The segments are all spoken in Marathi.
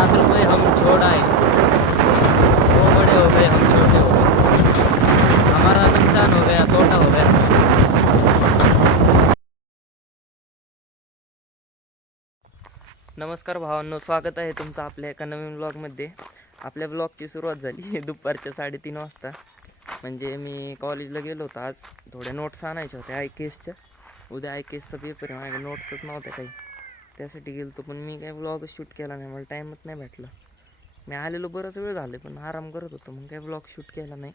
7 रुपए हम छोड़ आए, वो बड़े हो गए हम छोटे हो गए, हमारा नुकसान हो गया, तोटा हो गया। नमस्कार भावांनो, स्वागत आहे तुमचं आपल्या एका नवीन ब्लॉगमध्ये। आपल्या ब्लॉगची सुरुवात झाली दुपारच्या 3:30 वाजता। म्हणजे मी कॉलेजला गेलो होतो आज, थोड्या नोट्स आणायच्या होत्या IKSच्या। उद्या IKSचा पेपर आहे, माझ्या नोट्सच नव्हत्या काही, त्यासाठी गेलो होतो। पण मी काही ब्लॉग शूट केला नाही, मला टाईमच नाही भेटला। मी आलेलो बराच वेळ झाले, पण आराम करत होतो, मग काही ब्लॉग शूट केला नाही।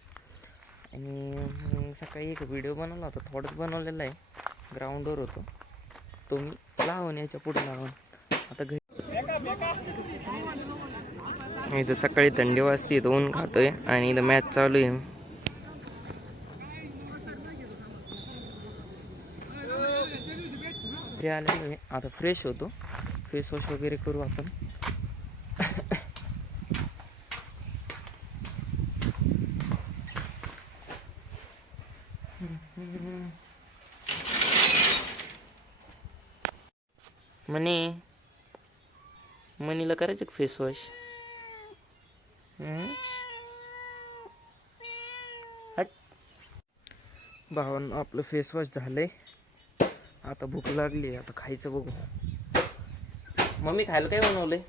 आणि सकाळी एक व्हिडिओ बनवला होता, थोडंच बनवलेला आहे, ग्राउंडवर होतो तो मी, लावून याच्या पुढे लावून आता घरी। इथं सकाळी थंडी वाजते, इथं ऊन खातोय आणि इथं मॅच चालू आहे। हे आलेलो आहे, आता फ्रेश होतो, फेस वॉश वगैरे करू आपण। मनीला करायचं फेस वॉश? हट भावांनो, आपलं फेस वॉश झालंय, आता भूक लागली, आता खायचं बघू। मम्मी खायला काय बनवलंय?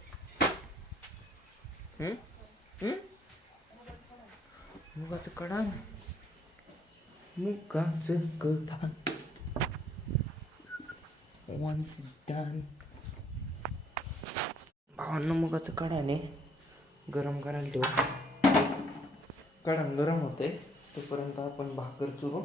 मुगाचं कडाण, मुगाचं कडाण, once is done। भावांनो, मुगाचं कडाण आहे, गरम करायला ठेवू। कडाण गरम होते तोपर्यंत आपण भाकर चुरू।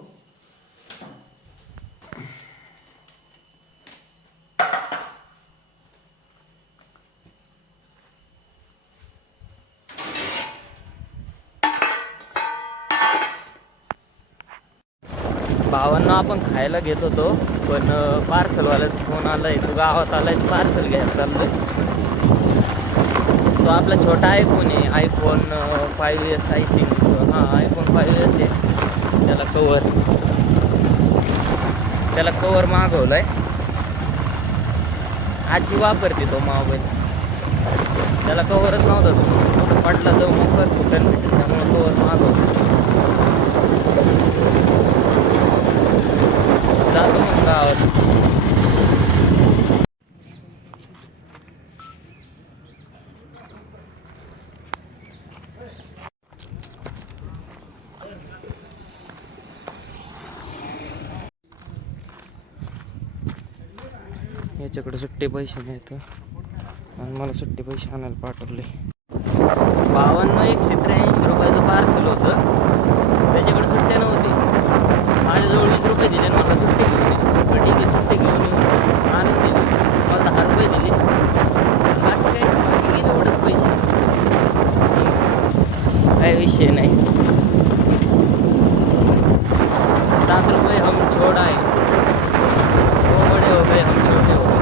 भावांना आपण खायला घेत होतो, पण पार्सलवाल्याचा फोन आलाय, तो गावात आलाय, पार्सल घ्यायला चाललोय। तो आपला छोटा आयफोन आहे, iPhone 5s आय थिंक, हां iPhone 5s आहे। त्याला कवर मागवलाय, आजी वापरते तो मोबाईल, त्याला कवरच नव्हतं, पडला तर मग फुटेल, त्यामुळे कवर मागवलं। जातो मग गावात। याच्याकडे सुट्टे पैसे नाहीत आणि मला सुट्टे पैसे आणायला पाठवले। 183 रुपयाचं पार्सल होतं, त्याच्याकडे सुट्टे नव्हते, माझ्याजवळ 20 रुपये दिले, मला सुट्टे घेऊन ये, ठीक आहे सुट्टे घेऊन येऊन आणून दिले, मला 10 रुपये दिले, बाकी गेले एवढे पैसे, काही विषय नाही। 7 रुपये हम छोड़ आए, वो बड़े हो गए हम छोटे हो गए,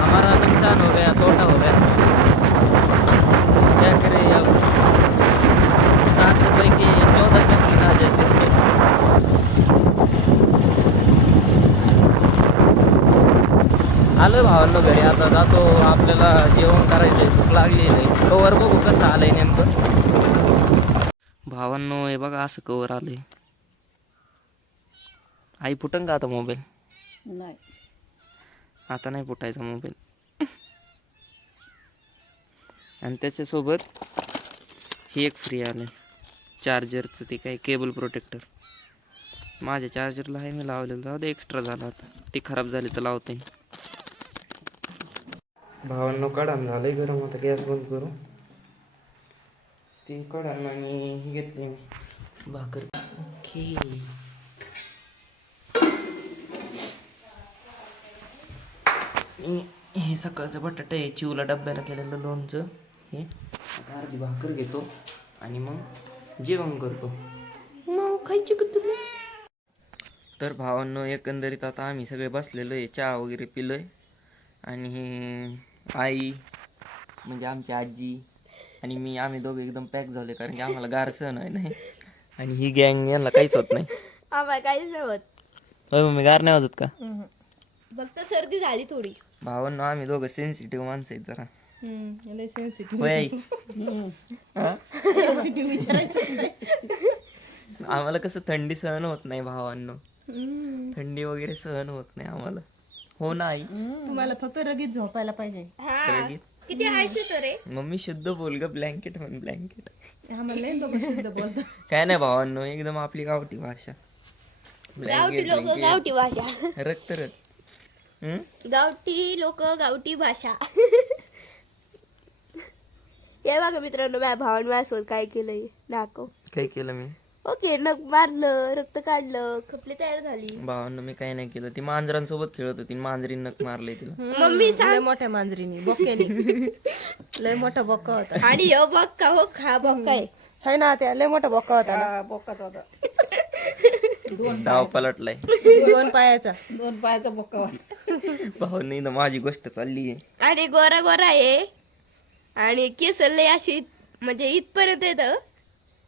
हमारा नुकसान हो गया, तोटा हो गया, क्या करें अब। 7 रुपये के 14 चॉकलेट आ जाते थे। आलोय भावांनो घरी, आता जातो, आपल्याला जेवण करायचंय, भूक लागली नाही। कवर बघू कसं आलंय नेमकं। भावांनो हे बघा, असं कवर आलंय। आई फुटन का आता मोबाईल? नाही, आता नाही फुटायचा मोबाईल। आणि त्याच्यासोबत हे एक फ्री आलं, चार्जरचं, ते काय केबल प्रोटेक्टर। माझ्या चार्जरला आहे मी लावलेलं, जाऊ दे, एक्स्ट्रा झाला आता, ती खराब झाली तर लावता येईल। भावांनो कडाण झालंय गरम, आता गॅस बंद करू। ती कडाण आणि घेतली भाकर। ओके, हे सकाळचं बटाटा आहे, चिवला डब्याला केलेलं लोणचं, हे आता अर्धी भाकर घेतो आणि मग जेवण करतो। मग खायची का तुला? तर भावांनो, एकंदरीत आता आम्ही सगळे बसलेलो आहे, चहा वगैरे पिलोय, आणि आई म्हणजे आमची आजी आणि मी, आम्ही दोघे एकदम पॅक झाले, कारण की आम्हाला गार सहन आहे नाही, आणि ही गँग यांना काहीच होत नाही। आम्हाला काहीच नाही होत, होय मम्मी, गार नाही वाजत का? फक्त सर्दी झाली थोडी। भावांनो, आम्ही दोघं सेन्सिटिव्ह माणसं आहेत जरा। लय सेन्सिटिव्ह होय आई? हा? सेन्सिटिव्ह विचारायचं नाही. आम्हाला कसं थंडी सहन होत नाही भावांनो, थंडी वगैरे सहन होत नाही आम्हाला. हो ना आई? तुम्हाला फक्त रगीत झोपायला पाहिजे. रगीत? किती आळशी तो रे. मम्मी शुद्ध बोल ग, ब्लँकेट म्हण ब्लँकेट. आम्हाला लय लोक शुद्ध बोलतात. काय नाही भावांनो, एकदम आपली गावठी भाषा. गावठी लोक गावठी भाषा. रक्त रक्त. गावठी लोक गावठी भाषा. हे बघा मित्रांनो, माझ्या भावाने माझ्यासोबत काय केलंय दाखव. काय केलं मी? ओके, नख मारलं, रक्त काढलं, खपली तयार झाली. भावांनो मी काही नाही केलं. ती मांजरांसोबत खेळत होती, मांजरीन नख मारलंय तिला. मम्मी लय मोठ्या मांजरीनी बोक्यानी लय मोठा बोक्का होता. आणि हो बघ का हो, खा बघ काय. है ना, त्या लय मोठा बोक्का होता ना. डाव पलटलाय. 2 पायाचा. भावांनी ना माझी गोष्ट चालली आहे. आणि गोरा गोरा आहे आणि केस लय अशी म्हणजे इथपर्यंत येत.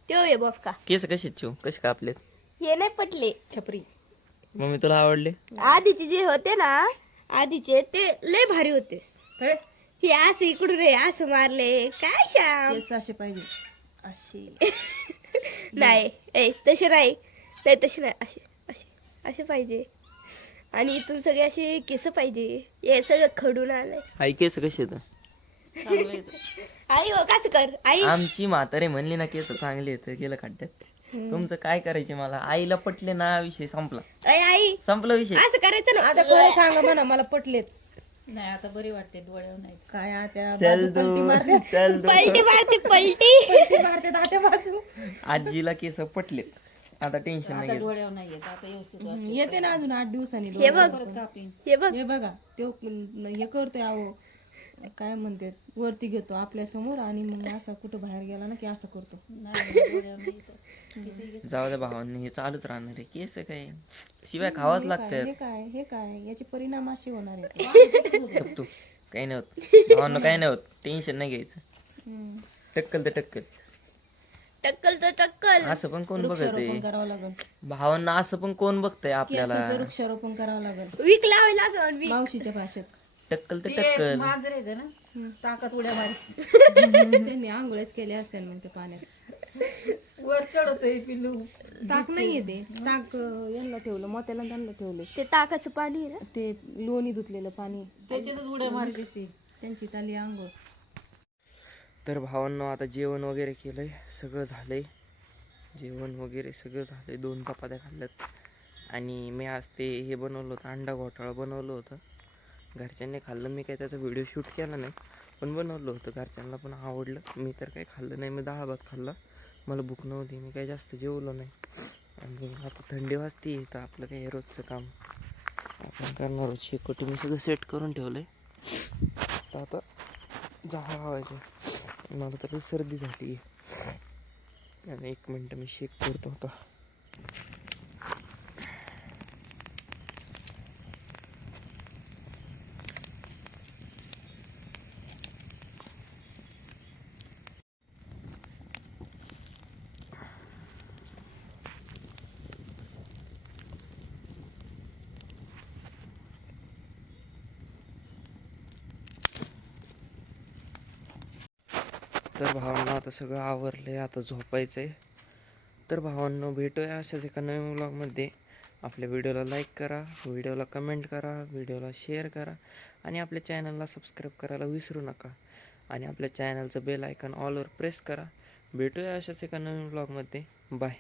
तो आहे बघ का. केस कसे चिव कसे कापलेत? हे नाही पटले. छपरी. मम्मी तुला आवडले? आधीचे जे होते ना, आधीचे ते लय भारी होते. हे असं इकडून रे असं मारले काय श्याम. केस असे पाहिजे अशी. नाही ए तसे नाही, नाही तसे नाही, असे असे असे पाहिजे. आणि इथून सगळे असे केस पाहिजे. हे सगळं खडून आलंय. आई केस कसे आहेत? आई हो कसं कर आई. आमची म्हातारे म्हणली ना केस चांगले आहेत, गेलं खड्ड्यात. तुमचं काय करायचे मला? आईला पटले ना, विषय संपला. आई आई संपला विषय. असं करायचं ना. आता खरं सांगा म्हणा, मला पटलेत. नाही आता बरी वाटते, डोळ्यावर नाही काय आता बाजू पलटी मारते. चल दो. पलटी मारते पलटी. पलटी मारते दात्या बाजू. आजीला केस पटलेत, आता टेन्शन नाही घेत. डोळ्यावर नाही येत आता व्यवस्थित येते ना अजून 8 दिवसांनी. हे बघ कापीन. हे बघ हे बघा तो हे करतोय अहो, काय म्हणते, वरती घेतो आपल्या समोर आणि मग असा कुठं बाहेर गेला ना की असं करतो. जाऊ द्या भावांनी, हे चालूच राहणार आहे. केस काय शिवाय खावाच लागतात. हे काय याचे परिणाम असे होणार आहेत. तू काही नाही होत भावांना, काही नाही होत, टेन्शन नाही घ्यायचं. टक्कल तर टक्कल. टक्कल तर टक्कल. असं पण कोण बघत वृक्षारोपण आहे करावं लागेल. भावांना? असं पण कोण बघतंय आपल्याला? केसाचं वृक्षारोपण करावं लागेल वीक लावायला लागल वीक. मावशीच्या भाषेत. टक्कल तर टक्कल. मांजर येते ना ताकद उड्या मारी त्यांनी आंघोळच केले असतील मग ते पाण्यात. वर चढत पिल्लू. ताक नाहीये ते, ताक यांना ठेवलं, मोत्याला त्यांना ठेवले. ते ताकाचं पाणी आहे ना. ते लोणी धुतलेलं पाणी, त्याच्यातच उड्या मारली ती. त्यांची चालली आंघोळ. तर भावांनो आता जेवण वगैरे केलंय, सगळं झालंय. जेवण वगैरे सगळं झालंय. 2 चपात्या खाल्ल्यात. आणि मी आज ते हे बनवलं होतं, अंडा घोटाळा बनवलं होतं. घरच्यांनी खाल्लं, मी काही त्याचा व्हिडिओ शूट केला नाही, पण बनवलं होतं. घरच्यांना पण आवडलं. मी तर काही खाल्लं नाही, मी 10 भात खाल्ला. मला भूक नव्हती, मी काही जास्त जेवलो नाही. आणि आता थंडी वाजते, तर आपलं काही रोजचं काम आपण करणार आहोत. शेकोटी मी सगळं सेट करून ठेवलं आहे. तर आता जावं लावायचं. मला तर सर्दी झाली आहे. आणि 1 मिनटं मी शेक करतो आता. तर भावांनो आता सगळं आवरलं आहे, आता झोपायचं आहे. तर भावांनो भेटूया अशाच एका नवीन व्लॉगमध्ये. आपल्या व्हिडिओला लाईक करा, व्हिडिओला कमेंट करा, व्हिडिओला शेअर करा आणि आपल्या चॅनलला सबस्क्राईब करायला विसरू नका. आणि आपल्या चॅनलचं बेल आयकॉन ऑलवर प्रेस करा. भेटूया अशाच एका नवीन व्लॉगमध्ये. बाय.